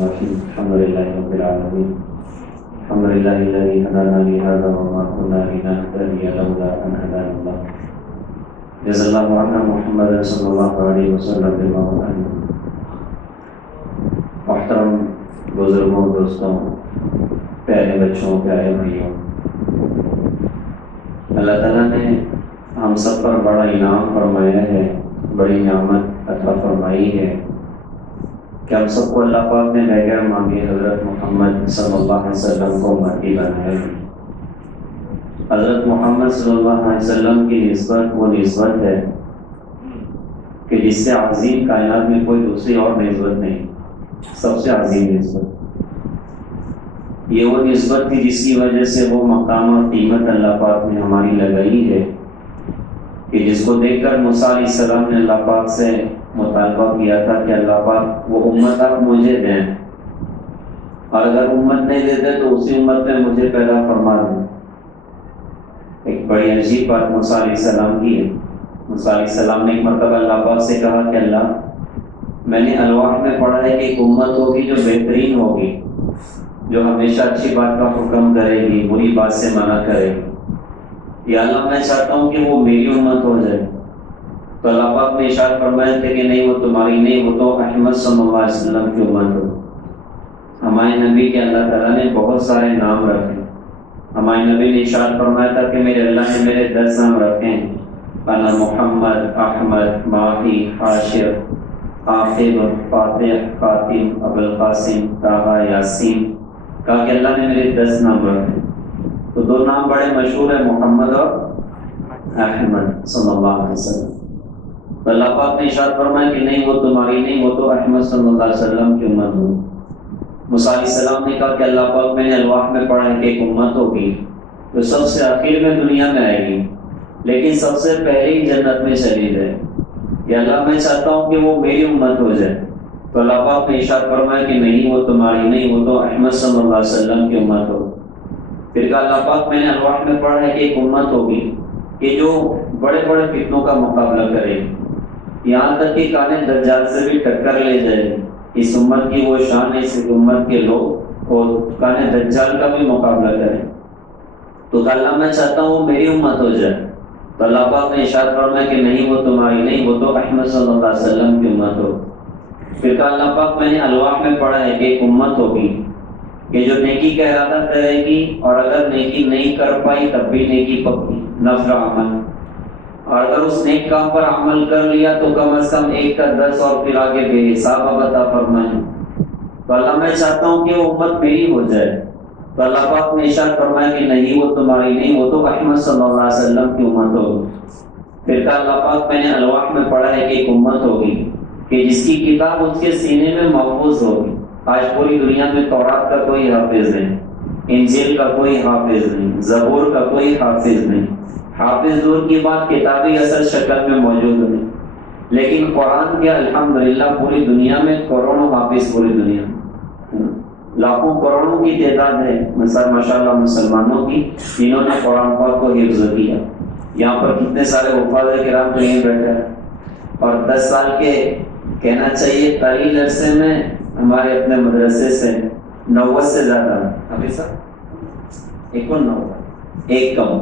الحمد لله رب العالمين. الحمد لله الذي هدانا لهذا وما كنا لنهتدي لولا أن هدانا الله. جزا الله عنا محمد صلی اللہ علیہ وسلم بالمغفرة. محترم بزرگوں، دوستوں، پیارے بچوں، پیارے بھائیوں، اللہ تعالیٰ نے ہم سب پر بڑا انعام فرمایا ہے، بڑی نعمت عطا فرمائی ہے کہ ہم سب کو اللہ پاک نے بغیر مانگے حضرت محمد صلی اللہ علیہ وسلم کو مہدی بنایا ہے۔ حضرت محمد صلی اللہ علیہ وسلم کی نسبت وہ نسبت ہے کہ جس سے عظیم کائنات میں کوئی دوسری اور نسبت نہیں، سب سے عظیم نسبت یہ وہ نسبت تھی جس کی وجہ سے وہ مقام اور قیمت اللہ پاک نے ہماری لگائی ہے کہ جس کو دیکھ کر موسیٰ علیہ السلام نے اللہ پاک سے مطالبہ کیا تھا کہ اللہ پاک وہ امت آپ مجھے دیں، اور اگر امت نہیں دیتے تو اسی امت میں مجھے پیدا فرما دیں۔ ایک بڑی عجیب بات موسیٰ علیہ السلام کی ہے۔ موسیٰ علیہ السلام نے ایک مرتبہ اللہ پاک سے کہا کہ اللہ، میں نے الواح میں پڑھا ہے کہ ایک امت ہوگی جو بہترین ہوگی، جو ہمیشہ اچھی بات کا حکم کرے گی، بری بات سے منع کرے گی۔ یا اللہ، میں چاہتا ہوں کہ وہ میری امت ہو جائے۔ تو اللہ پاک نے ارشاد فرمایا تھے کہ نہیں، وہ تمہاری نہیں، وہ تو احمد صلی اللہ علیہ وسلم کی امت ہو۔ ہمارے نبی کے اللہ تعالیٰ نے بہت سارے نام رکھے۔ ہمارے نبی نے ارشاد فرمایا تھا کہ میرے اللہ نے میرے 10 نام رکھے ہیں، انا محمد، احمد، ماہی، حاشر، آخر، فاتح، خاتم، ابوالقاسم، طٰہٰ، یاسین۔ کہا کہ اللہ نے میرے 10 نام رکھے۔ تو 2 نام بڑے مشہور ہیں، محمد اور احمد صلی اللہ علیہ وسلم۔ تو اللہ پاک نے ارشاد فرمایا کہ نہیں، وہ تمہاری نہیں، وہ تو احمد صلی اللہ علیہ وسلم کی امت ہو۔ موسیٰ علیہ السلام نے کہا کہ اللہ پاک، میں نے الواح میں پڑھا ہے کہ ایک امت ہوگی جو سب سے آخر میں دنیا میں آئے گی، لیکن سب سے پہلے ہی جنت میں چلی جائے۔ یا اللہ، میں چاہتا ہوں کہ وہ میری امت ہو جائے۔ تو اللہ پاک نے ارشاد فرمایا کہ نہیں، وہ تمہاری نہیں، وہ تو احمد صلی اللہ علیہ وسلم کی امت ہو۔ پھر کہا اللہ پاک، میں نے الواح میں پڑھا ہے کہ ایک امت ہوگی کہ جو بڑے بڑے فتنوں کا مقابلہ کرے گی، یہاں تک کہ کانے دجال سے بھی ٹکر لے جائے۔ اس امت کی وہ شان ہے، اس امت کے لوگ اور کانے دجال کا بھی مقابلہ کریں۔ تو اللہ، میں چاہتا ہوں وہ میری امت ہو جائے۔ تو اللہ پاک نے ارشاد فرمایا کہ نہیں، وہ تمہاری نہیں، وہ تو احمد صلی اللہ علیہ وسلم کی امت ہو۔ پھر کہا اللہ پاک، میں نے الواح میں پڑھا ہے کہ ایک امت ہوگی کہ جو نیکی کا ارادہ کرے گی، اور اگر نیکی نہیں کر پائی تب بھی نیکی پکی، نفل عمل، اور اگر اس نیک کام پر عمل کر لیا تو کم از کم 1 کا 10 اور پھر آگے بے حساب عطا فرمائے۔ تو اللہ، میں چاہتا ہوں کہ وہ امت میری ہو جائے۔ تو اللہ پاک نے ارشاد فرمایا کہ نہیں، وہ تمہاری نہیں، وہ تو احمد صلی اللہ علیہ وسلم کی امت ہوگی۔ پھر کہا اللہ پاک، میں نے الواح میں پڑھا ہے کہ ایک امت ہوگی کہ جس کی کتاب اس کے سینے میں محفوظ ہوگی۔ آج پوری دنیا میں تورات کا کوئی حافظ نہیں، انجیل کا کوئی حافظ نہیں، زبور کا کوئی حافظ نہیں، حافظ دور کی بات، کتابی اصل شکل میں موجود نہیں، لیکن قرآن کے الحمدللہ پوری دنیا میں کروڑوں حافظ، پوری دنیا میں لاکھوں کروڑوں کی تعداد ہے ماشاءاللہ مسلمانوں کی، جنہوں نے قرآن پاک کو حفظ کیا۔ یہاں پر کتنے سارے حفاظ کرام تو یہیں بیٹھے ہیں، اور 10 سال کے کہنا چاہیے طویل عرصے میں ہمارے اپنے مدرسے سے 90 سے زیادہ حافظ صاحب، 91 ایک کم،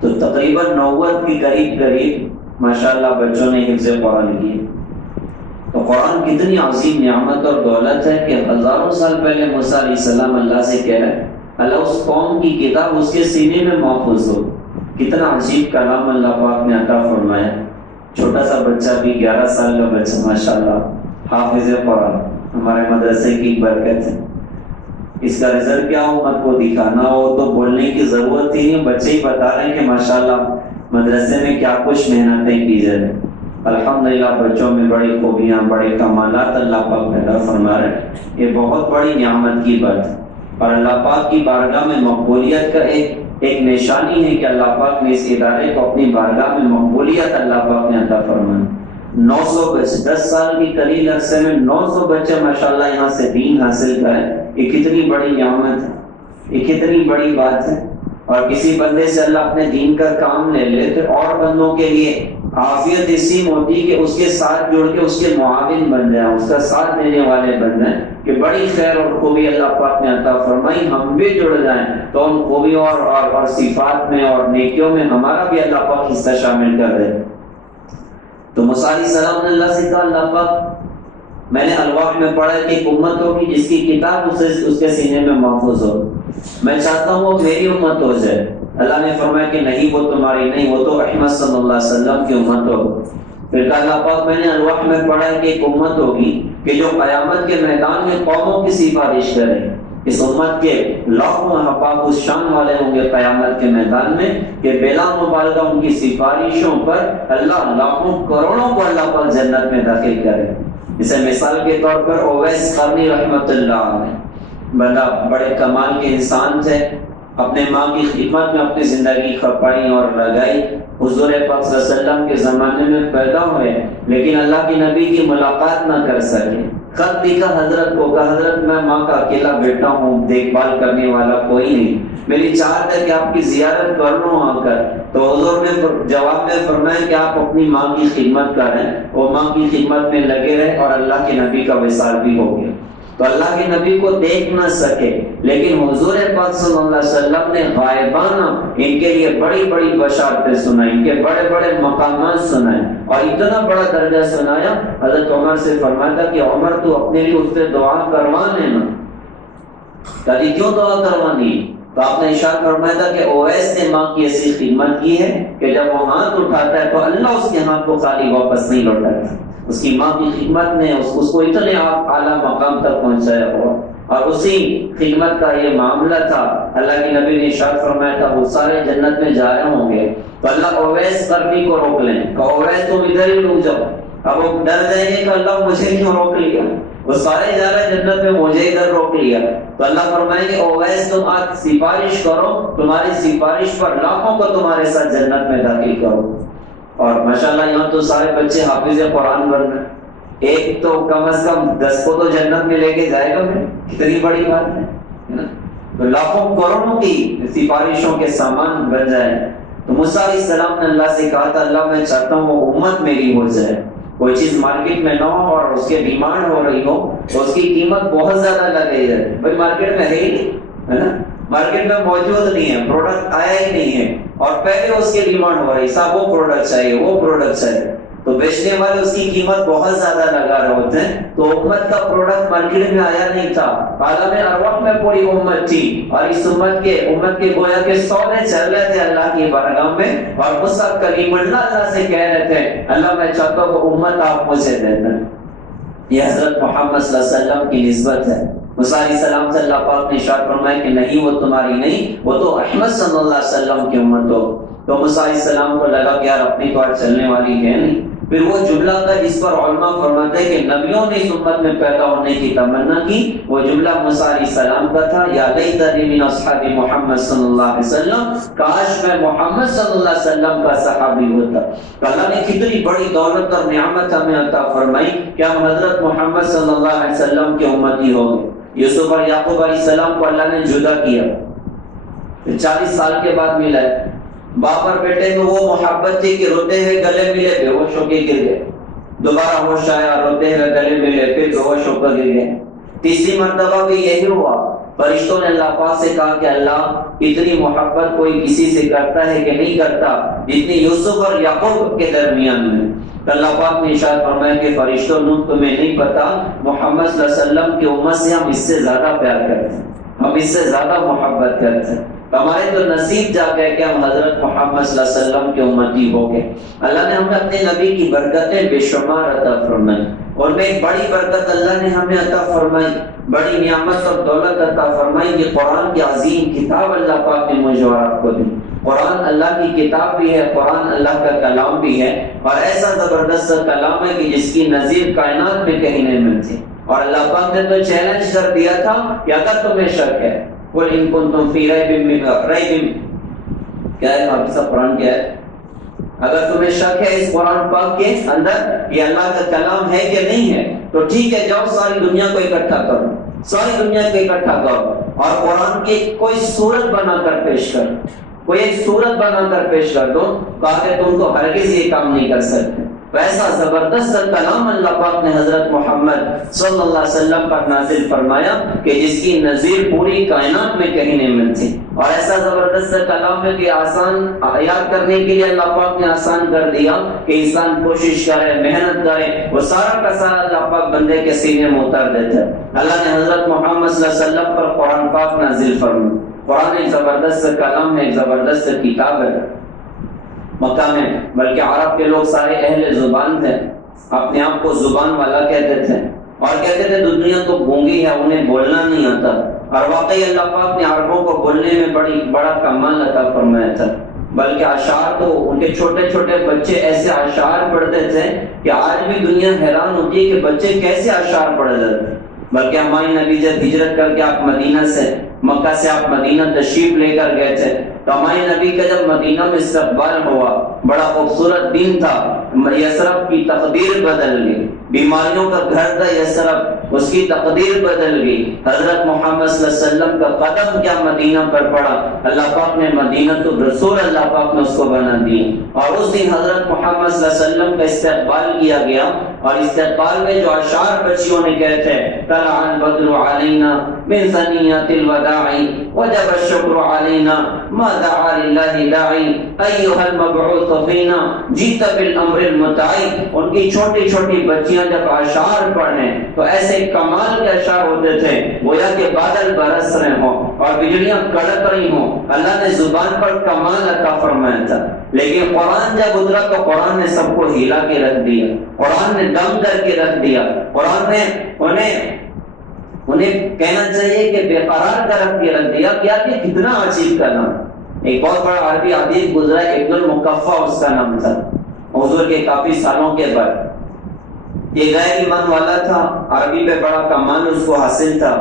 تو تقریباً 90 کے قریب ماشاءاللہ بچوں نے حفظ قرآن کی۔ تو قرآن کتنی عظیم نعمت اور دولت ہے کہ ہزاروں سال پہلے موسیٰ علیہ السلام اللہ سے کہہ رہے ہیں، اللہ اس قوم کی کتاب اس کے سینے میں محفوظ ہو۔ کتنا عجیب کلام اللہ پاک نے عطا فرمایا۔ چھوٹا سا بچہ بھی 11 سال کا بچہ ماشاءاللہ حافظ قرآن، ہمارے مدرسے کی برکت ہے۔ اس کا رزلٹ کیا ہو، امت کو دکھانا ہو تو بولنے کی ضرورت ہی نہیں، بچے ہی بتا رہے ہیں کہ ماشاءاللہ مدرسے میں کیا کچھ محنتیں کی جائے۔ الحمدللہ بچوں میں بڑی خوبیاں، بڑے کمالات اللہ پاک پیدا فرما رہے ہیں۔ یہ بہت بڑی نعمت کی بات ہے، اور اللہ پاک کی بارگاہ میں مقبولیت کا ایک نشانی ہے کہ اللہ پاک نے اس ادارے کو اپنی بارگاہ میں مقبولیت اللہ پاک نے عطا فرمائی۔ 900 بچے 10 سال کی قلیل عرصے میں 900 بچے ماشاءاللہ یہاں سے دین حاصل کریں، یہ کتنی بڑی نعمت ہے، یہ کتنی بڑی بات ہے۔ اور کسی بندے سے اللہ اپنے دین کا کام لے لے تو اور بندوں کے لیے عافیت اسی میں ہوتی کہ اس کے ساتھ جڑ کے اس کے معاون بن جائیں، اس کا ساتھ دینے والے بن جائیں، کہ بڑی خیر اور خوبی اللہ پاک نے عطا فرمائی، ہم بھی جڑ جائیں تو ان خوبیوں اور صفات میں اور نیکیوں میں ہمارا بھی اللہ پاک حصہ شامل کر دے۔ تو موسیٰ علیہ السلام نے اللہ سے کہا، اللہ پاک میں نے الواح میں پڑھا کہ ایک امت ہوگی جس کی کتاب اس کے سینے میں محفوظ ہو، میں چاہتا ہوں وہ میری امت ہو جائے۔ اللہ نے فرمایا کہ نہیں، وہ تمہاری نہیں، وہ تو احمد صلی اللہ علیہ وسلم کی امت ہو۔ پھر کہا اللہ پاک میں نے الواح میں پڑھا ہے کہ ایک امت ہوگی کہ جو قیامت کے میدان میں قوموں کی سفارش کرے، اس امت کے لاکھوں احباب اس شان والے ہوں گے قیامت کے میدان میں کہ بلا مبالغہ ان کی سفارشوں پر اللہ لاکھوں کروڑوں کو اللہ پاک جنت میں داخل کرے۔ جیسے مثال کے طور پر اویس قرنی رحمۃ اللہ علیہ، بندہ بڑے کمال کے انسان تھے، اپنے ماں کی خدمت میں اپنی زندگی کھپائی اور لگائی، حضور پاک صلی اللہ علیہ وسلم کے زمانے میں پیدا ہوئے لیکن اللہ کے نبی کی ملاقات نہ کر سکے۔ خط لکھا حضرت کو، کہا حضرت میں ماں کا اکیلا بیٹا ہوں، دیکھ بھال کرنے والا کوئی نہیں، میری چاہت ہے کہ آپ کی زیارت کر لوں آ کر۔ تو حضور نے جواب میں فرمایا کہ آپ اپنی ماں کی خدمت کریں، وہ ماں کی خدمت میں لگے رہے اور اللہ کے نبی کا وصال بھی ہو گیا۔ تو اللہ کے نبی کو دیکھ نہ سکے لیکن حضور پاک صلی اللہ علیہ وسلم نے غائبانہ ان کے لیے بڑی بڑی بشارتیں سنائیں، ان کے بڑے بڑے مقامات سنائے اور اتنا بڑا درجہ سنایا، حضرت عمر سے فرمایا تھا کہ عمر تو اپنے لیے اس سے دعا کروا لینا۔ کہتی کیوں دعا کروانی؟ تو آپ نے ارشاد فرمایا تھا کہ اویس نے ماں کی ایسی خدمت کی ہے کہ جب وہ ہاتھ اٹھاتا ہے تو اللہ اس کے ہاتھ کو خالی واپس نہیں لوٹاتا۔ اس کی ماں کی خدمت نے اس کو اتنے اعلیٰ مقام تک پہنچایا ہوا، اور اسی خدمت کا یہ معاملہ تھا۔ اللہ کے نبی نے ارشاد فرمایا تھا وہ سارے جنت میں جا رہے ہوں گے تو اللہ اویس قرنی کو روک لیں کہ اویس تم ادھر ہی رک جاؤ۔ اب وہ ڈر جائیں گے کہ اللہ مجھے کیوں روک لیا، وہ سارے جا رہے جنت میں، مجھے ادھر روک لیا۔ تو اللہ فرمائیں گے اویس تم آج سفارش کرو، تمہاری سفارش پر لاکھوں کو تمہارے ساتھ جنت میں داخل کرو۔ اور ماشاءاللہ یہاں تو سارے بچے حافظ قرآن بن رہے ہیں، ایک تو کم از کم 10 کو تو جنت میں لے کے جائے گا، میں کتنی بڑی بات ہے نا؟ تو لاکھوں کروڑوں کی سفارشوں کے سامان بن جائے۔ تو موسیٰ علیہ السلام نے اللہ سے کہا تھا اللہ میں چاہتا ہوں وہ امت میری ہو جائے، کوئی چیز مارکیٹ میں نہ ہو اور اس کے ڈیمانڈ ہو رہی ہو تو اس کی قیمت بہت زیادہ لگائی جائے، بھائی مارکیٹ میں ہے ہی نہیں، ہے نا، مارکیٹ میں موجود نہیں ہے، پروڈکٹ آیا ہی نہیں ہے اور پہلے اس کی ڈیمانڈ ہو رہی صاحب وہ پروڈکٹ چاہیے وہ پروڈکٹ چاہیے، تو بیچنے والے اس کی قیمت بہت زیادہ لگا رہے ہوتے ہیں۔ تو امت کا پروڈکٹ مارکیٹ میں آیا نہیں تھا، عالم ارواح میں پوری امت تھی اور اس امت کے گویا کے سودے چل رہے تھے اللہ کی بارگاہ میں، اور مصعب کلیم اللہ سے کہہ رہے تھے اللہ میں چاہتا ہوں وہ امت آپ مجھے دے دیں۔ یہ حضرت محمد صلی اللہ علیہ وسلم کی نسبت ہے۔ موسیٰ علیہ السلام سے اللہ پاک نے ارشاد فرمایا کہ نہیں وہ تمہاری نہیں، وہ تو احمد صلی اللہ علیہ وسلم کی امت ہو۔ تو موسیٰ علیہ السلام کو لگا کہ یار اپنی تو آج چلنے والی ہے نہیں۔ پھر وہ جملہ کا جس پر علماء فرماتے ہیں کہ نبیوں نے اس امت میں پیدا ہونے کی تمنا کی، وہ جملہ موسیٰ علیہ السلام کا تھا یا لیتنی من اصحاب محمد صلی اللہ علیہ وسلم، کاش میں محمد صلی اللہ علیہ وسلم کا صحابی ہوتا۔ تو اللہ نے کتنی بڑی دولت اور نعمت ہمیں عطا فرمائی کہ ہم حضرت محمد صلی اللہ علیہ وسلم کے امتی ہو گئے۔ یوسف اور یعقوب علیہ السلام کو اللہ نے جدا کیا، 40 سال کے بعد ملا ہے۔ باپ اور بیٹے میں وہ محبت تھی کہ روتے ہوئے گلے ملے، بے ہوش ہو کے گر گئے، دوبارہ ہوش آیا، روتے ہوئے گلے ملے، پھر بے ہوش ہو کر گر گئے۔ تیسری مرتبہ بھی یہی ہوا، فرشتوں نے اللہ پاک سے کہا کہ اللہ اتنی محبت کوئی کسی سے کرتا ہے کہ نہیں کرتا جتنی یوسف اور یعقوب کے درمیان میں۔ تو اللہ پاک نے ارشاد فرمایا کہ فرشتوں تمہیں نہیں پتا محمد صلی اللہ علیہ وسلم کی امت سے ہم اس سے زیادہ پیار کرتے ہیں، ہم اس سے زیادہ محبت کرتے ہیں۔ ہمارے تو نصیب جا گئے کہ ہم حضرت محمد صلی اللہ علیہ وسلم کے امتی ہو گئے۔ اللہ نے ہمیں اپنے نبی کی برکتیں بے شمار عطا فرمائی، اور میں ایک بڑی برکت اللہ نے ہمیں عطا فرمائی، بڑی نعمت اور دولت عطا فرمائی کہ قرآن کی عظیم کتاب اللہ پاک نے مجھے اور آپ کو دی۔ قرآن اللہ کی کتاب بھی ہے، قرآن اللہ کا کلام بھی ہے، اور ایسا زبردست کلام ہے کہ جس کی نظیر کائنات میں کہیں نہیں ملتی۔ اور اللہ پاک نے تو چیلنج کر دیا تھا کہ اگر تمہیں شک ہے قل ان کنتم فی ریب کیا ہے آپ سب قرآن کیا ہے، اگر تمہیں شک ہے اس قرآن پاک کے اندر یہ اللہ کا کلام ہے کہ نہیں ہے تو ٹھیک ہے، جاؤ ساری دنیا کو اکٹھا کرو، ساری دنیا کو اکٹھا کرو اور قرآن کی کوئی صورت بنا کر پیش کر، کوئی ایک صورت بنا کر پیش کر دو، کہا کہ تم تو ہرگز یہ کام نہیں کر سکتے۔ ویسا زبردست کلام اللہ پاک نے حضرت محمد صلی اللہ علیہ وسلم پر نازل فرمایا کہ جس کی نظیر پوری کائنات میں کہیں نہیں ملتی، اور ایسا زبردست کلام ہے کہ آسان یاد کرنے کے لیے اللہ پاک نے آسان کر دیا کہ انسان کوشش کرے، محنت کرے، وہ سارا کا سارا اللہ پاک بندے کے سینے میں اتار دیتا ہے۔ اللہ نے حضرت محمد صلی اللہ علیہ وسلم پر قرآن پاک نازل فرمایا۔ قرآن ایک زبردست کلام ہے، ایک زبردست کتاب ہے۔ مکہ میں بلکہ عرب کے لوگ سارے اہل زبان تھے، اپنے آپ کو زبان والا کہتے تھے، اور کہتے تھے دنیا تو گونگی ہے، انہیں بولنا نہیں آتا، اور واقعی اللہ پاک نے عربوں کو بولنے میں بڑا کمال عطا فرمایا تھا۔ بلکہ اشعار تو ان کے چھوٹے چھوٹے بچے ایسے اشعار پڑھتے تھے کہ آج بھی دنیا حیران ہوتی ہے کہ بچے کیسے اشعار پڑھ جاتے ہیں۔ بلکہ ہماری نبی جب ہجرت کر کے آپ مدینہ سے، مکہ سے آپ مدینہ تشریف لے کر گئے تھے، تو ہمارے نبی کا جب مدینہ میں استقبال ہوا، بڑا خوبصورت دن تھا، یثرب کی تقدیر بدل گئی، بیماریوں کا گھر تھا یثرب، اس کی تقدیر بدل گئی۔ حضرت محمد صلی اللہ علیہ وسلم کا قدم کیا مدینہ پر پڑا، اللہ پاک نے مدینہ تو رسول اللہ پاک نے اس کو بنا دی، اور اس دن حضرت محمد صلی اللہ علیہ وسلم کا استقبال کیا گیا، اور استقبال میں جو اشعار بچیوں نے کہے تھے، طلع البدر علینا من ثنیۃ الوداع وجب الشکر علینا ما دعا للہ داعی ایھا المبعوث فینا جئت بالامر المطاع۔ ان کی چھوٹی چھوٹی بچیاں جب اشعار پڑھیں تو ایسے کمال کے اشعار ہوتے تھے گویا کہ بادل برس رہے ہوں اور بجلیاں کڑک رہی ہوں۔ اللہ نے زبان پر کمال عطا فرمایا تھا، لیکن قرآن جب اترا تو قرآن نے سب کو ہلا کے رکھ دیا، قرآن نے دم کر کے رکھ دیا، قرآن نے انہیں کہنا چاہیے کہ بے قرار کر کے رکھ دیا کہ آپ یہ کتنا عجیب کلام۔ ایک بہت بڑا عربی ادیب گزرا، ابن المقفع اس کا نام تھا، حضور کے کافی سالوں کے بعد۔ یہ غیر ایمان والا تھا، عربی پہ بڑا کمال اس کو حاصل تھا۔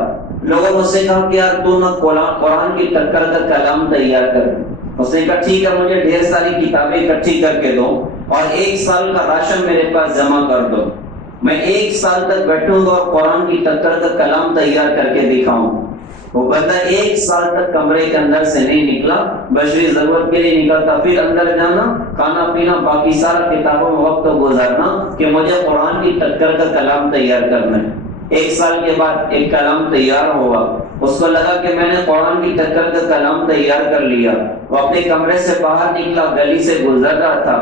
لوگوں نے اس سے کہا کہ یار تو نہ قرآن کی ٹکر کا کلام تیار کر۔ اس نے کہا ٹھیک ہے، مجھے ڈھیر ساری کتابیں اکٹھی کر کے دو اور 1 سال کا راشن میرے پاس جمع کر دو، میں 1 سال تک بیٹھوں گا اور قرآن کی ٹکر کا کلام تیار کر کے دکھاؤں۔ وہ بندہ 1 سال تک کمرے کے اندر سے نہیں نکلا، بشری ضرورت کے لیے نکلتا، پھر اندر جانا، کھانا پینا، باقی سارا کتابوں میں وقت گزارنا کہ مجھے قرآن کی ٹکر کا کلام تیار کرنا ہے۔ 1 سال کے بعد ایک کلام تیار ہوا، اس کو لگا کہ میں نے قرآن کی ٹکر کا کلام تیار کر لیا۔ وہ اپنے کمرے سے باہر نکلا، گلی سے گزر رہا تھا۔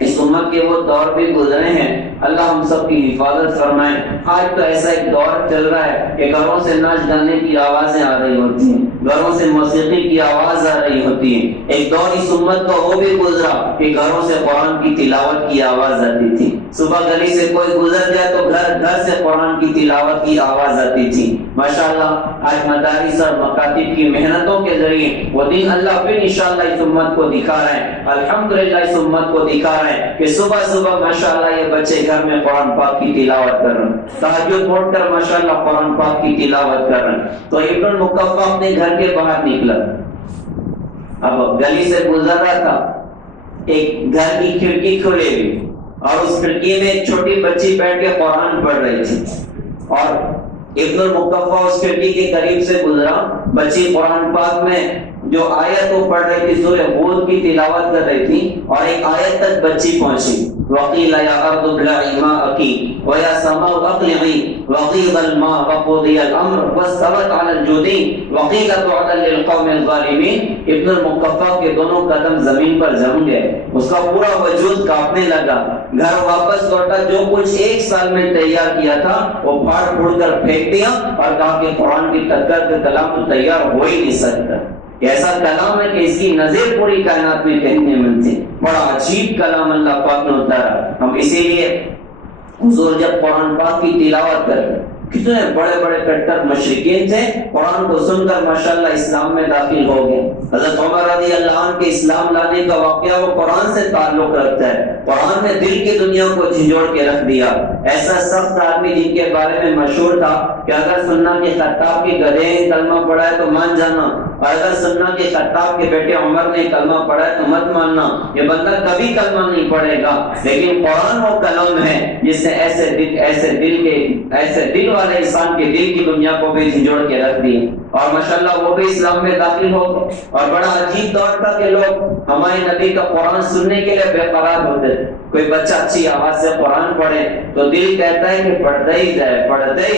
اس امت کے وہ دور بھی گزرے ہیں، اللہ ہم سب کی حفاظت فرمائے۔ آج تو ایسا ایک دور چل رہا ہے کہ گھروں سے ناچ گانے کی آوازیں آ رہی ہوتی ہیں، گھروں سے موسیقی کی آواز آ رہی ہوتی ہے۔ ایک دور اس امت کا وہ بھی گزرا کہ گھروں سے قرآن کی تلاوت کی آواز آتی تھی۔ صبح گلی سے کوئی گزر جائے تو گھر سے قرآن کی تلاوت کی آواز آتی تھی۔ ماشاءاللہ آج مدارس اور مکاتب کی محنتوں کے ذریعے وہ دن اللہ پھر انشاءاللہ اس امت کو دکھا رہے ہیں، الحمدللہ اس امت کو دکھا رہے ہیں کہ صبح صبح ماشاءاللہ یہ بچے گھر میں قرآن پاک کی تلاوت کر رہے ہیں، تہجد پڑھ کر ماشاءاللہ قرآن پاک کی تلاوت کر رہے ہیں۔ تو ابن المقفع اپنے گھر کے باہر نکلا، اب گلی سے گزر رہا تھا، ایک گھر کی کھڑکی کھلے ہوئی اور اس کھڑکی میں ایک چھوٹی بچی بیٹھ کے قرآن پڑھ رہی تھی، اور ابن المقفع اس کھڑکی کے قریب سے گزرا، بچی قرآن پاک میں جو آیت وہ پڑھ رہی تھی سورہ ہود کی تلاوت کر رہی تھی، اور ایک آیت تک بچی پہنچی، وَقِيلَ يَا أَرْضُ ابْلَعِي مَاءَكِ وَيَا سَمَاءُ أَقْلِعِي وَغِيضَ الْمَاءُ وَقُضِيَ الْأَمْرُ وَاسْتَوَتْ عَلَى الْجُودِيِّ وَقِيلَ بُعْدًا لِلْقَوْمِ الظَّالِمِينَ۔ ابن المقفع کے دونوں قدم زمین پر جم گئے، اس کا پورا وجود کانپنے لگا، گھر واپس لوٹا، جو کچھ 1 سال میں تیار کیا تھا وہ پھاڑ پھوڑ کر پھینک دیا اور کہا کہ قرآن کی ٹکر کا کلام تو تیار ہو ہی نہیں سکتا۔ ایسا کلام ہے کہ اس کی نظیر پوری کائنات میں کہیں نہیں ملتی، بڑا عجیب کلام اللہ پاک نے اتارا۔ ہم اسی لیے حضور جب قرآن پاک کی تلاوت کرتے، کتنے بڑے بڑے کٹر مشرکین تھے، قرآن کو سن کر ماشاءاللہ اسلام میں داخل ہو گئے۔ حضرت عمر رضی اللہ عنہ کے اسلام لانے کا واقعہ وہ قرآن سے تعلق رکھتا ہے، قرآن نے دل کی دنیا کو جھنجھوڑ کے رکھ دیا۔ ایسا سخت آدمی جن کے بارے میں مشہور تھا کہ اگر سننا کہ خطاب کی گدھے کلمہ پڑھا ہے تو مان جانا، اور اگر سننا کہ خطاب کے بیٹے عمر نے کلمہ پڑھا ہے تو مت ماننا، یہ بندہ کبھی کلمہ نہیں پڑھے گا، لیکن قرآن وہ کلم ہے جس نے ایسے دل والے انسان کے دل کی دنیا کو بھی جھنجھوڑ کے رکھ دی، اور ماشاءاللہ وہ بھی اسلام میں داخل ہو گئے۔ اور بڑا عجیب دور تھا کہ لوگ ہمارے نبی کا قرآن سننے کے لیے بے قرار ہوتے تھے۔ کوئی بچہ اچھی آواز سے قرآن پڑھے تو دل کہتا ہے کہ پڑھتے ہی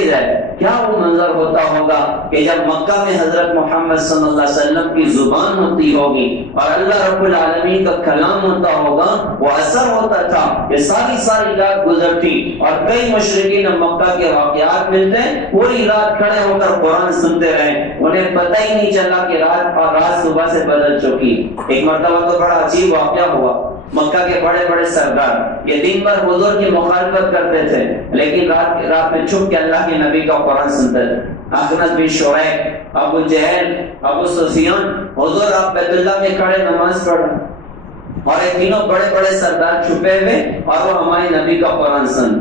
جائے۔ کیا وہ منظر ہوتا ہوگا کہ جب مکہ میں حضرت محمد صلی اللہ علیہ وسلم کی زبان ہوتی ہوگی اور اللہ رب العالمین کا کلام ہوتا ہوگا، وہ اثر ہوتا تھا کہ ساری رات گزرتی اور کئی مشرکین مکہ کے واقعات ملتے ہیں، پوری رات کھڑے ہو کر قرآن سنتے رہے، انہیں پتہ ہی نہیں چلا کہ رات صبح سے بدل چکی۔ ایک مرتبہ تو بڑا عجیب واقعہ ہوا، مکہ کے بڑے بڑے سردار یہ دن بھر حضور کی مخالفت کرتے تھے، لیکن رات میں چھپ کے اللہ کے نبی کا قرآن سنتے تھے۔ اخنس بن شریح، ابو جہل، ابو سفیان، حضور آپ بیت اللہ میں کھڑے نماز پڑھ رہے، اور یہ تینوں بڑے بڑے سردار چھپے ہوئے اور وہ ہمارے نبی کا قرآن سن۔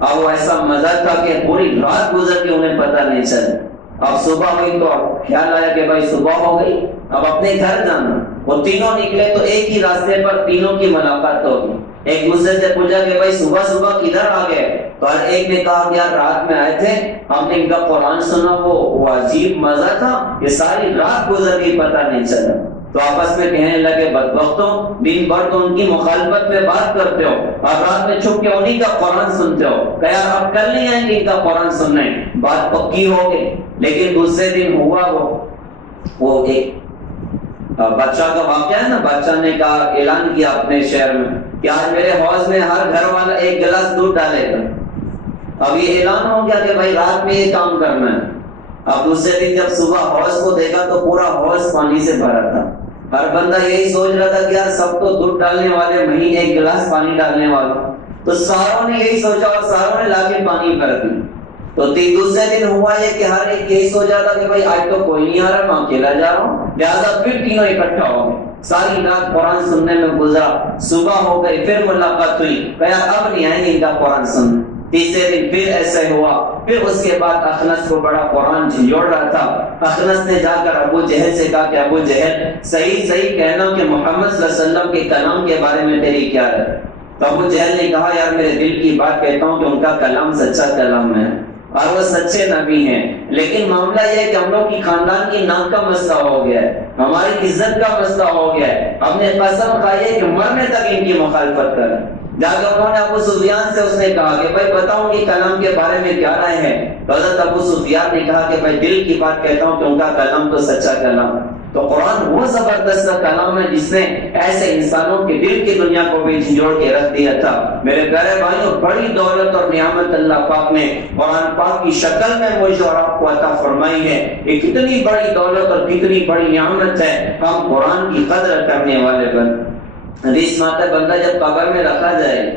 اب وہ ایسا مزہ تھا کہ پوری رات گزر کے انہیں پتہ نہیں چلا۔ اب صبح ہوئی تو خیال آیا کہ بھائی صبح ہو گئی، اب اپنے گھر جانا۔ وہ تینوں نکلے تو ایک ہی راستے پر تینوں کی ملاقات ہوگی۔ ایک دوسرے سے پوچھا کہ بھائی صبح کدھر آ گئے؟ تو ہر ایک نے کہا کہ یار رات میں آئے تھے، ہم نے ان کا قرآن سنا، وہ عجیب مزہ تھا کہ ساری رات گزر گئی پتہ نہیں چلا۔ تو آپس میں کہنے لگے بدبختوں، دن بھر تو ان کی مخالفت میں بات کرتے ہو اور رات میں چھپ کے انہی کا قرآن سنتے ہو، کہ یار اب کل نہیں آئیں گے ان کا قرآن سننے۔ بات پکی ہو گئی، لیکن دوسرے دن ہوا وہ ایک بادشاہ کا واقعہ ہے نا، بادشاہ نے کہا، اعلان کیا اپنے شہر میں کہ آج میرے حوض میں ہر گھر والا ایک گلاس دودھ ڈالے گا۔ اب یہ اعلان ہو گیا کہ بھائی رات میں یہ کام کرنا ہے۔ اب دوسرے دن جب صبح حوض کو دیکھا تو پورا حوض پانی سے بھرا تھا۔ ہر بندہ یہی سوچ رہا تھا کہ یار سب تو دودھ ڈالنے والے، میں ہی ایک گلاس پانی ڈالنے والا۔ تو ساروں نے یہی سوچا اور ساروں نے لا کے پانی بھر دی۔ تو دوسرے دن ہوا یہ کہ ہر ایک یہی سوچا تھا کہ بھائی آج تو کوئی نہیں آ رہا، میں اکیلا جا رہا ہوں، لہٰذا پھر تینوں اکٹھا ہو گئے۔ ساری رات قرآن سننے میں گزرا، صبح ہو گئی، پھر ملاقات ہوئی، کہا اب نہیں آئیں گے ان کا قرآن سننے۔ تیسرے دن پھر ایسے ہوا، پھر اس کے بعد اخنس کو بڑا قرآن جھنجھوڑ رہا تھا۔ اخنس نے جا کر ابو جہل سے کہا کہ ابو جہل صحیح کہنا کہ محمد صلی اللہ علیہ وسلم کے کلام کے بارے میں تیری کیا ہے؟ تو ابو جہل نے کہا یار میرے دل کی بات کہتا ہوں کہ ان کا کلام سچا کلام ہے اور وہ سچے نبی ہیں، لیکن معاملہ یہ ہے کہ ہم لوگ کی خاندان کی نام کا مسئلہ ہو گیا ہے، ہماری عزت کا مسئلہ ہو گیا ہے، ہم نے قسم کھائی ہے کہ مرنے تک ان کی مخالفت کریں۔ جا کے انہوں نے ابو سفیان سے اس نے کہا کہ بھائی بتاؤ کہ کلام کے بارے میں کیا رائے ہے؟ تو حضرت ابو سفیان نے کہا کہ بھائی دل کی بات کہتا ہوں کہ ان کا کلام تو سچا کلام ہے۔ تو قرآن وہ زبردست کلام ہے جس نے ایسے انسانوں کے دل کی دنیا کو بھی جھنجھوڑ کے رکھ دیا تھا۔ میرے پیارے بھائیوں، بڑی دولت اور نعمت اللہ پاک نے قرآن پاک کی شکل میں مجھے اور آپ کو عطا فرمائی ہے۔ یہ کتنی بڑی دولت اور کتنی بڑی نعمت ہے، ہم قرآن کی قدر کرنے والے بن۔ حدیث میں آتا ہے بندہ جب قبر میں رکھا جائے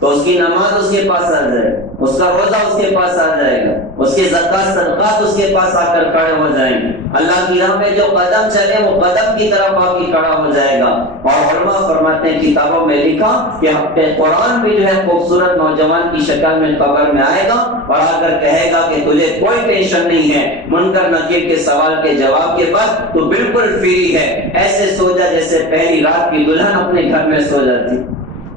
تو اس کی نماز اس کے پاس آ جائے، اس کا روزہ اس کے پاس آ جائے گا، اس کے زکوٰۃ صدقات اس کے پاس آ کر کھڑے ہو جائیں گے، اللہ کی راہ میں جو قدم چلے وہ قدم کی طرف آ کے کھڑا ہو جائے گا۔ اور علماء فرماتے ہیں کتابوں میں لکھا کہ قرآن بھی جو ہے خوبصورت نوجوان کی شکل میں قبر میں آئے گا اور آ کر کہے گا کہ تجھے کوئی ٹینشن نہیں ہے، منکر نکیر کے سوال کے جواب کے بعد تو بالکل فری ہے، ایسے سو جا جیسے پہلی رات کی دلہن اپنے گھر میں سو جاتی۔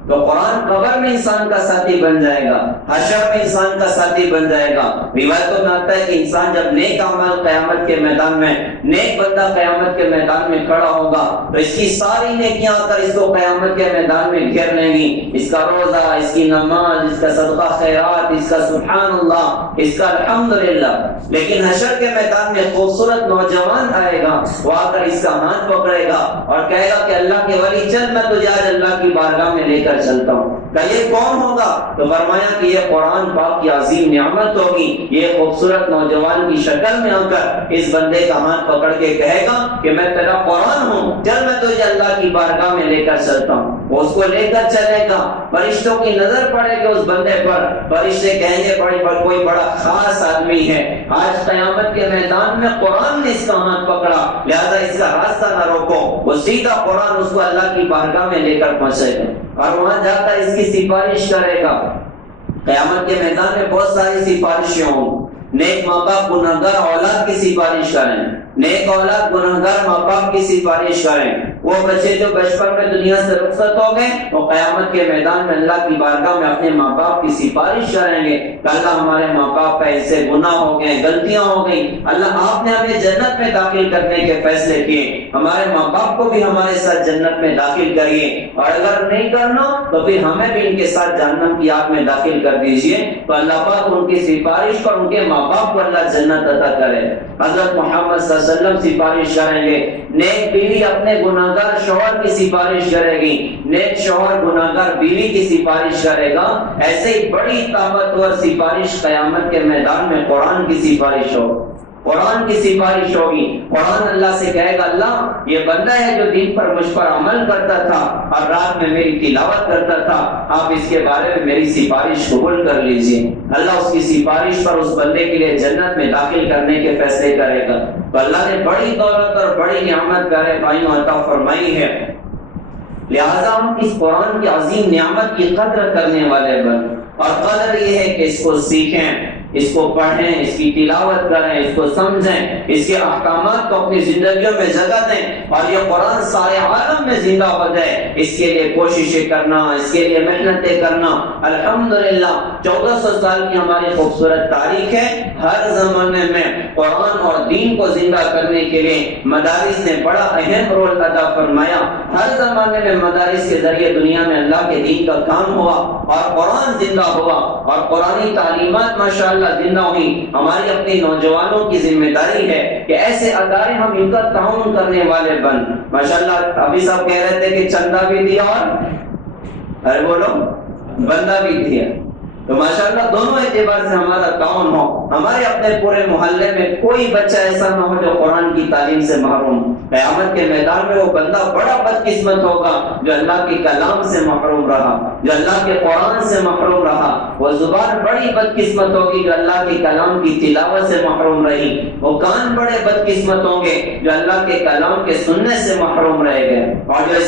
تو قرآن قبر میں انسان کا ساتھی بن جائے گا، حشر میں انسان کا ساتھی بن جائے گا۔ روایتوں میں آتا ہے کہ انسان جب نیک عمل قیامت کے میدان میں، نیک بندہ قیامت کے میدان میں کھڑا ہوگا تو اس کی ساری نیکیاں آ کر اس کو قیامت کے میدان میں گھیر لیں گی، اس کا روزہ، اس کی نماز، اس کا صدقہ خیرات، اس کا سبحان اللہ، اس کا الحمدللہ۔ لیکن حشر کے میدان میں خوبصورت نوجوان آئے گا، وہ آ کر اس کا ہاتھ پکڑے گا اور کہے گا کہ اللہ کے ولی چل، میں تجھے آج اللہ کی بارگاہ میں لے کر چلتا ہوں۔ کہ یہ کون ہوگا؟ تو فرمایا کہ یہ قرآن پاک کی عظیم نعمت ہوگی، یہ خوبصورت نوجوان کی شکل میں آ کر اس بندے کا ہاتھ پکڑ کے کہے گا کہ میں تیرا قرآن ہوں، چل میں تجھے اللہ کی بارگاہ میں لے کر چلتا ہوں۔ وہ اس کو لے کر چلے گا، فرشتوں کی نظر پڑے گی اس بندے پر، فرشتے کہیں گے کوئی بڑا خاص آدمی ہے، آج قیامت کے میدان میں قرآن نے اس کا ہاتھ پکڑا، لہذا اس کا راستہ نہ روکو۔ وہ سیدھا قرآن اس کو اللہ کی بارگاہ میں لے کر پہنچے گا اور وہاں جا کر اس کی سفارش کرے گا۔ قیامت کے میدان میں بہت ساری سفارشیں ہوں، نیک ماں باپ گنہگار اولاد کی سفارش کریں، نیک اولاد گناہگار ماں باپ کی سفارش کریں. وہ بچے جو بچپن میں دنیا سے رخصت ہو گئے وہ قیامت کے میدان میں اللہ کی بارگاہ میں اپنے ماں باپ کی سفارش کریں گے کہ اللہ ہمارے ماں باپ کا ایسے گناہ ہو گئے، غلطیاں ہو گئی، اللہ آپ نے ہمیں جنت میں داخل کرنے کے فیصلے کیے، ہمارے ماں باپ کو بھی ہمارے ساتھ جنت میں داخل کریے، اور اگر نہیں کرنا تو پھر ہمیں بھی ان کے ساتھ جہنم کی آگ میں داخل کر دیجئے. تو اللہ پاک ان کی سفارش پر ان کے ماں باپ کو اللہ جنت عطا کرے. حضرت محمد صلی اللہ علیہ وسلم سفارش کریں گے. نیک بیوی اپنے گناہگار شوہر کی سفارش کرے گی، نیک شوہر گناہگار بیوی کی سفارش کرے گا. ایسے ہی بڑی طاقتور سفارش قیامت کے میدان میں قرآن کی سفارش ہو، قرآن کی سفارش ہوگی. قرآن اللہ سے کہے گا اللہ یہ بندہ ہے جو دین پر مجھ پر عمل کرتا تھا اور رات میں میری تلاوت کرتا تھا، آپ اس کے بارے میں میری سفارش قبول کر لیجئے. اللہ اس کی سفارش پر اس بندے کے لیے جنت میں داخل کرنے کے فیصلے کرے گا. تو اللہ نے بڑی دولت اور بڑی نعمت پیارے بھائیوں عطا فرمائی ہے، لہذا ہم اس قرآن کی عظیم نعمت کی قدر کرنے والے بن، اور قدر یہ ہے کہ اس کو سیکھیں، اس کو پڑھیں، اس کی تلاوت کریں، اس کو سمجھیں، اس کے احکامات کو اپنی زندگیوں میں جگہ دیں، اور یہ قرآن سارے عالم میں زندہ ہو جائے. اس کے لیے کوششیں کرنا، اس کے لیے محنتیں کرنا. الحمدللہ 1400 سال کی ہماری خوبصورت تاریخ ہے. ہر زمانے میں قرآن اور دین کو زندہ کرنے کے لیے مدارس نے بڑا اہم رول ادا فرمایا. ہر زمانے میں مدارس کے ذریعے دنیا میں اللہ کے دین کا کام ہوا اور قرآن زندہ ہوا اور قرآنی تعلیمات ماشاءاللہ زندہ ہوئی. ہماری اپنی نوجوانوں کی ذمہ داری ہے کہ ایسے ادارے ہم ان کا تعاون کرنے والے بن. ماشاءاللہ ابھی صاحب کہہ رہے تھے کہ چندہ بھی دیا اور ارے بولو بندہ بھی دیا، تو ماشاءاللہ دونوں اعتبار سے ہمارا تعاون ہو. ہمارے اپنے پورے محلے میں کوئی بچہ ایسا نہ ہو جو قرآن کی تعلیم سے محروم. قیامت کے میدان میں وہ بندہ بڑا بدقسمت ہوگا جو اللہ کے کلام سے محروم رہا، جو اللہ کے قرآن سے محروم رہا. وہ زبان بڑی بدقسمت ہوگی جو اللہ کے کلام کی تلاوت سے محروم رہی. وہ کان بڑے بدقسمت ہوں گے جو اللہ کے کلام کے سننے سے محروم رہے گئے، اور جو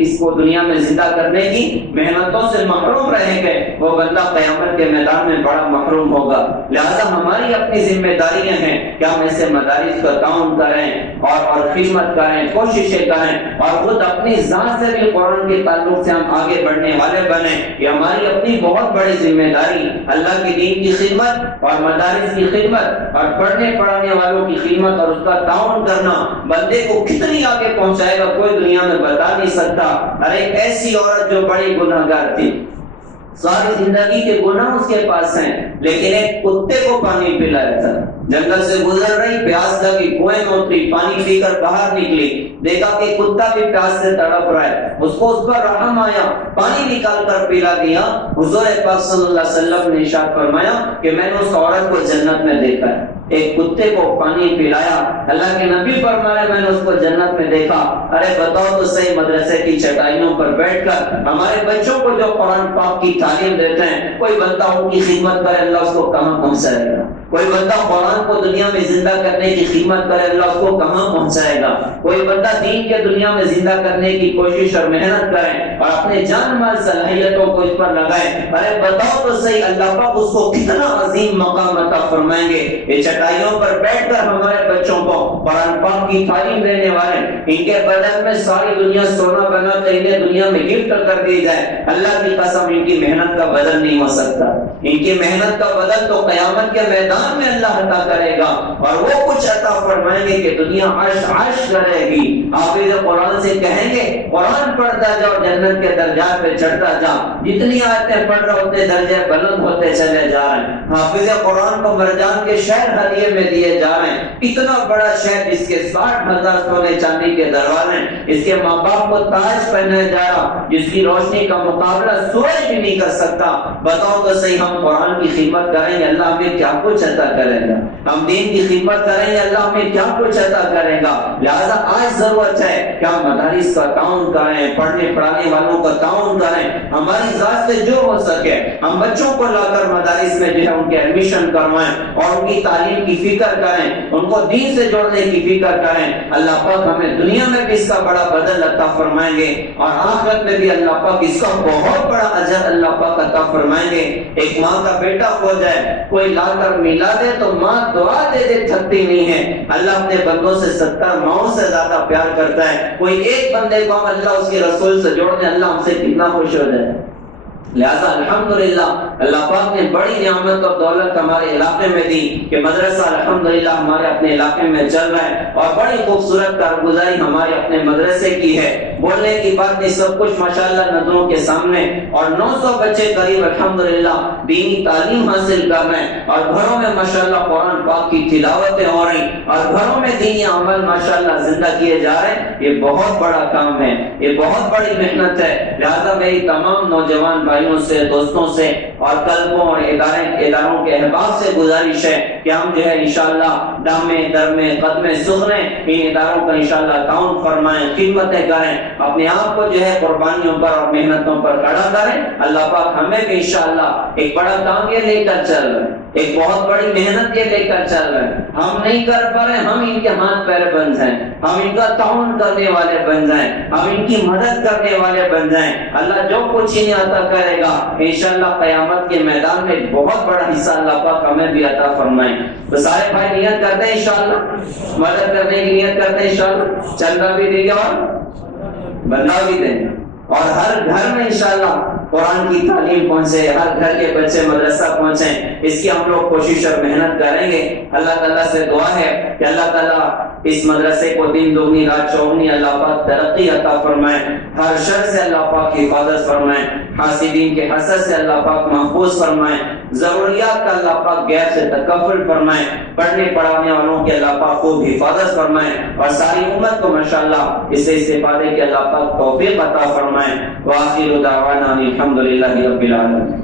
اس کو دنیا میں زندہ کرنے کی محنتوں سے محروم رہے گئے وہ بندہ قیامت کے میدان میں بڑا محروم ہوگا. لہذا ہماری اپنی ذمہ داریاں ہیں کہ ہم ایسے مدارس کا تعاون کریں اور خدمت کریں، کوششیں کریں، اور خود اپنی ذات سے بھی قرآن کے تعلق سے ہم آگے بڑھنے والے بنیں. یہ ہماری اپنی بہت بڑی ذمہ داری. اللہ کے دین کی خدمت اور مدارس کی خدمت اور پڑھنے پڑھانے والوں کی خدمت اور اس کا تعاون کرنا بندے کو کتنی آگے پہنچائے گا کوئی دنیا میں بتا نہیں سکتا. ارے ایک ایسی عورت جو بڑی گناہگار تھی، ساری زندگی کے گناہ اس کے پاس ہیں، لیکن ایک کتے کو پانی پلایا تھا. جنگل سے گزر رہی، پیاس لگی، کنویں میں اتری، پانی پی کر باہر نکلی، دیکھا کہ کتا بھی پیاس سے تڑپ رہا ہے. اس پر رحم آیا، پانی نکال کر پلا دیا. حضور پاک صلی اللہ علیہ وسلم نے ارشاد فرمایا کہ میں نے اس عورت کو جنت میں دیکھا ہے، ایک کتے کو پانی پلایا. اللہ کے نبی فرمایا میں نے اس کو جنت میں دیکھا. ارے بتاؤ تو صحیح، مدرسے کی چٹائیوں پر بیٹھ کر ہمارے بچوں کو جو قرآن پاک کی تعلیم دیتے ہیں، کوئی بندہ ان کی خدمت کرے اللہ اس کو کہاں پہنچائے گا؟ کوئی بندہ قرآن کو دنیا میں زندہ کرنے کی خدمت کرے اللہ اس کو کہاں پہنچائے گا؟ کوئی بندہ دین کے دنیا میں زندہ کرنے کی کوشش اور محنت کرے اور اپنے جان مال صلاحیتوں کو اس پر لگائے. ارے بتاؤ تو صحیح اللہ پاک اس کو کتنا عظیم مقام عطا فرمائیں گے. یہ چٹائیوں پر بیٹھ کر ہمارے بچوں کو قرآن پاک کی تعلیم دینے والے، ان کے بدن میں ساری دنیا سونا بنا کر انہیں دنیا میں گفٹ کر دی جائے، اللہ کی قسم ان کی محنت کا بدل نہیں ہو سکتا. ان کی محنت کا بدل تو قیامت کے میدان میں اللہ عطا کرے گا، اور وہ کچھ عطا فرمائیں گے کہ دنیا عرش عرش کرے گی. حافظ قرآن سے کہیں گے قرآن پڑھتا جا اور جنت کے درجات پہ چڑھتا جا، جتنی آیتیں پڑھ رہے اتنے درجے بلند ہوتے چلے جا رہے ہیں. حافظ قرآن کو مرجان کے شہر ہدیے میں دیے جا رہے ہیں. اتنا بڑا شہر جس کے 60,000 سونے چاندی کے دروازے، اس کے ماں باپ کو تاج پہنایا جا رہا جس کی روشنی کا مقابلہ سورج بھی نہیں کر سکتا. بتاؤ تو صحیح ہم قرآن کی خدمت کریں گے اللہ ہمیں کیا کچھ عطا کرے گا؟ ہم دین کی خدمت کریں گے اللہ ہمیں کیا کچھ عطا کرے گا؟ لہذا آج ضرورت ہے کہ ہم مدارس کا تعاون کریں، پڑھنے پڑھانے والوں کا تعاون کریں. ہماری ذات سے جو ہو سکے ہم بچوں کو لا کر مدارس میں جو ہے ان کے ایڈمیشن کروائیں اور ان کی تعلیم کی فکر کریں، ان کو دین سے جوڑنے کی فکر کریں. اللہ پاک ہمیں دنیا میں بھی اس کا بڑا بدل عطا فرمائیں گے اور آخرت میں بھی اللہ پاک اس کا بہت بڑا اجر اللہ پاک عطا فرمائیں گے. ایک ماں کا بیٹا ہو جائے، کوئی لا کر ملا دے تو ماں دعا دے دے تھکتی نہیں ہے. اللہ اپنے بندوں سے 70 ماؤں سے زیادہ پیار کرتا ہے. کوئی ایک بندے کو اللہ اس کے رسول سے جوڑ دے, اللہ ہم سے کتنا خوش ہو جائے. لہذا الحمدللہ اللہ پاک نے بڑی نعمت اور دولت ہمارے علاقے میں دی کہ مدرسہ الحمدللہ ہمارے اپنے علاقے میں چل رہا ہے, اور بڑی خوبصورت کارگزاری ہمارے اپنے مدرسے کی ہے. بولنے کی بات نہیں, سب کچھ ماشاءاللہ نظروں کے سامنے, اور 900 بچے قریب الحمدللہ دینی تعلیم حاصل کر رہے ہیں, اور گھروں میں ماشاءاللہ قرآن پاک کی تلاوتیں ہو رہی, اور گھروں میں دینی عمل ماشاءاللہ زندہ کیے جا رہے ہیں. یہ بہت بڑا کام ہے, یہ بہت بڑی محنت ہے. لہذا میری تمام نوجوان بھائیوں سے, دوستوں سے, اور کلبوں اور اداروں کے احباب سے گزارش ہے کہ ہم جو ہے انشاءاللہ دامے درمے قدمے سخنے ان اداروں کا انشاءاللہ تعاون فرمائیں, خدمتیں کریں, اپنے آپ کو جو ہے قربانیوں پر اور محنتوں پر کھڑا کریں. اللہ پاک ہمیں بھی انشاءاللہ ایک بڑا کام یہ لے کر چل رہے ہیں, ایک بہت بڑی محنت یہ لے کر چل رہے ہیں. ہم نہیں کر پا رہے, ہم ان کے ہاتھ پیر بن جائیں, ہم ان کا تعاون کرنے والے بن جائیں, ہم ان کی مدد کرنے والے بن جائیں. اللہ جو کچھ انہیں عطا کرے گا انشاءاللہ قیامت کے میدان میں بہت بڑا حصہ اللہ پاک ہمیں بھی عطا فرمائیں. تو سارے بھائی نیت کرتے ہیں انشاءاللہ, مدد کرنے کی نیت کرتے ہیں انشاءاللہ, چندہ بھی دیں گے اور بدلا بھی دیں گے, اور ہر گھر میں انشاءاللہ قرآن کی تعلیم پہنچے, ہر گھر کے بچے مدرسہ پہنچیں. اس کی ہم لوگ کوشش اور محنت کریں گے. اللہ تعالیٰ سے دعا ہے کہ اللہ تعالیٰ اس مدرسے کو دن دگنی رات چوگنی اللہ پاک ترقی عطا فرمائے, ہر شر سے اللہ پاک حفاظت فرمائے, حاسدین کے حسد سے اللہ پاک محفوظ فرمائے, ضروریات کا اللہ پاک غیر سے تکفل فرمائے, پڑھنے پڑھانے والوں کے اللہ پاک خوب حفاظت فرمائے, اور ساری امت کو ماشاءاللہ اس سے استفادے کے اللہ پاک توفیق عطا فرمائے. وآخر دعوانا الحمدللہ رب العالمین.